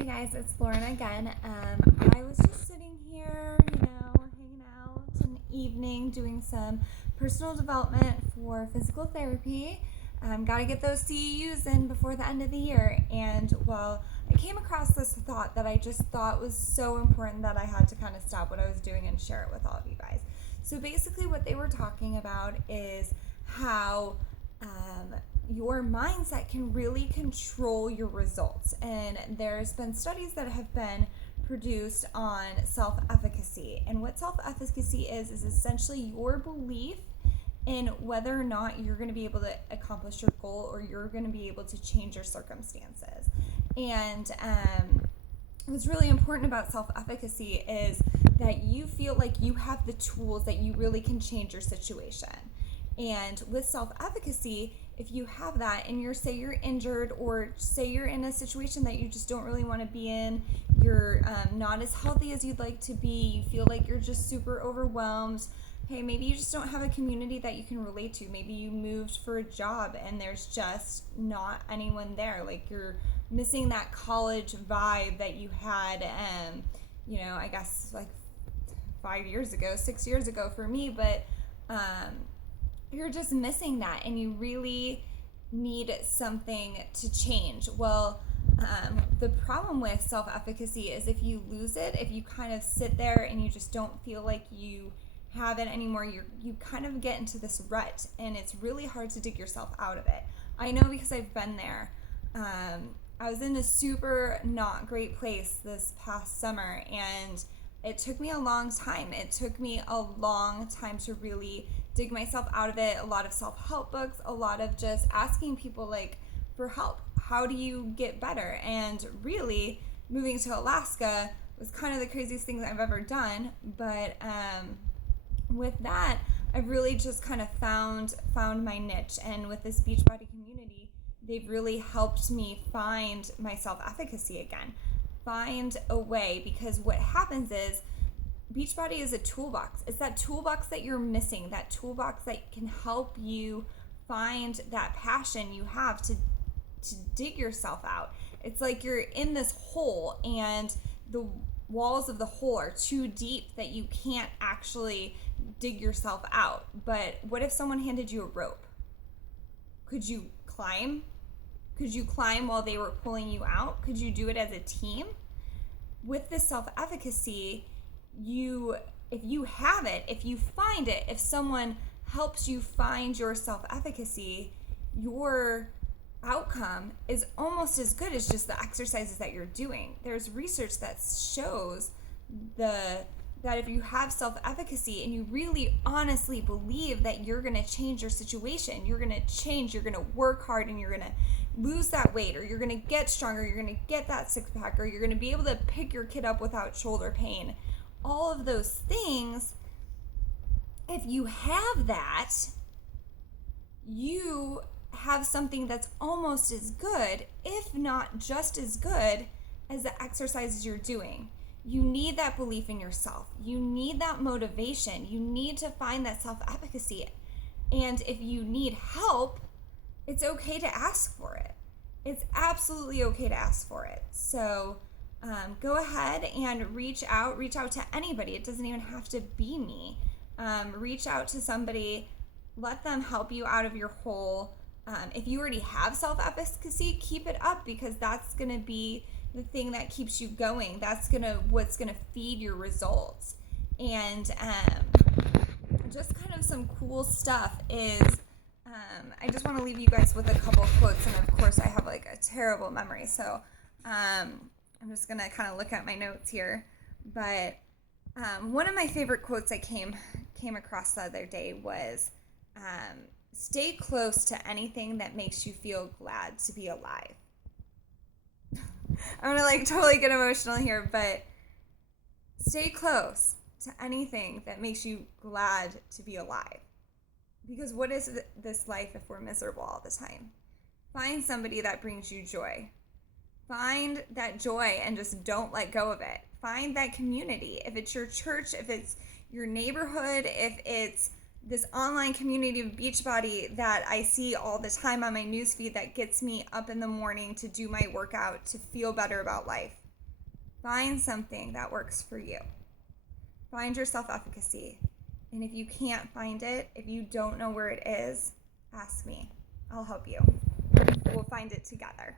Hi guys, it's Lauren again. I was just sitting here, hanging out in the evening, doing some personal development for physical therapy. Got to get those CEUs in before the end of the year. And well, I came across this thought that I just thought was so important that I had to kind of stop what I was doing and share it with all of you guys. So basically, what they were talking about is how your mindset can really control your results. And there's been studies that have been produced on self-efficacy. And what self-efficacy is essentially your belief in whether or not you're going to be able to accomplish your goal or you're going to be able to change your circumstances. And what's really important about self-efficacy is that you feel like you have the tools that you really can change your situation. And with self-efficacy, if you have that and say you're injured or say you're in a situation that you just don't really want to be in, you're not as healthy as you'd like to be, you feel like you're just super overwhelmed, hey, maybe you just don't have a community that you can relate to. Maybe you moved for a job and there's just not anyone there. Like you're missing that college vibe that you had, I guess like 5 years ago, 6 years ago for me, but you're just missing that and you really need something to change. Well, the problem with self-efficacy is if you lose it, if you kind of sit there and you just don't feel like you have it anymore, you kind of get into this rut and it's really hard to dig yourself out of it. I know because I've been there. I was in a super not great place this past summer and it took me a long time. It took me a long time to really dig myself out of it. A lot of self-help books, a lot of just asking people like for help. How do you get better? And really moving to Alaska was kind of the craziest thing that I've ever done. But with that, I've really just kind of found my niche. And with this Beachbody community, they've really helped me find my self-efficacy again. Find a way, because what happens is Beachbody is a toolbox. It's that toolbox that you're missing, that toolbox that can help you find that passion you have to dig yourself out. It's like you're in this hole and the walls of the hole are too deep that you can't actually dig yourself out. But what if someone handed you a rope? Could you climb? Could you climb while they were pulling you out? Could you do it as a team? With this self-efficacy, if you have it, if you find it, if someone helps you find your self-efficacy, your outcome is almost as good as just the exercises that you're doing. There's research that shows that if you have self-efficacy and you really honestly believe that you're going to change your situation, you're going to change, you're going to work hard and you're going to lose that weight, or you're going to get stronger, you're going to get that six-pack, or you're going to be able to pick your kid up without shoulder pain. All of those things, if you have that, you have something that's almost as good, if not just as good, as the exercises you're doing. You need that belief in yourself. You need that motivation. You need to find that self-efficacy. And if you need help, it's okay to ask for it. It's absolutely okay to ask for it. So go ahead and reach out to anybody. It doesn't even have to be me. Reach out to somebody, let them help you out of your hole. If you already have self-efficacy, keep it up, because that's going to be the thing that keeps you going. That's what's going to feed your results. And just kind of some cool stuff is, I just want to leave you guys with a couple of quotes. And of course I have like a terrible memory, so I'm just going to kind of look at my notes here. But one of my favorite quotes I came across the other day was, stay close to anything that makes you feel glad to be alive. I'm gonna like totally get emotional here, but stay close to anything that makes you glad to be alive. Because what is this life if we're miserable all the time? Find somebody that brings you joy. Find that joy and just don't let go of it. Find that community. If it's your church, if it's your neighborhood, if it's this online community of Beachbody that I see all the time on my newsfeed that gets me up in the morning to do my workout, to feel better about life. Find something that works for you. Find your self-efficacy. And if you can't find it, if you don't know where it is, ask me. I'll help you. We'll find it together.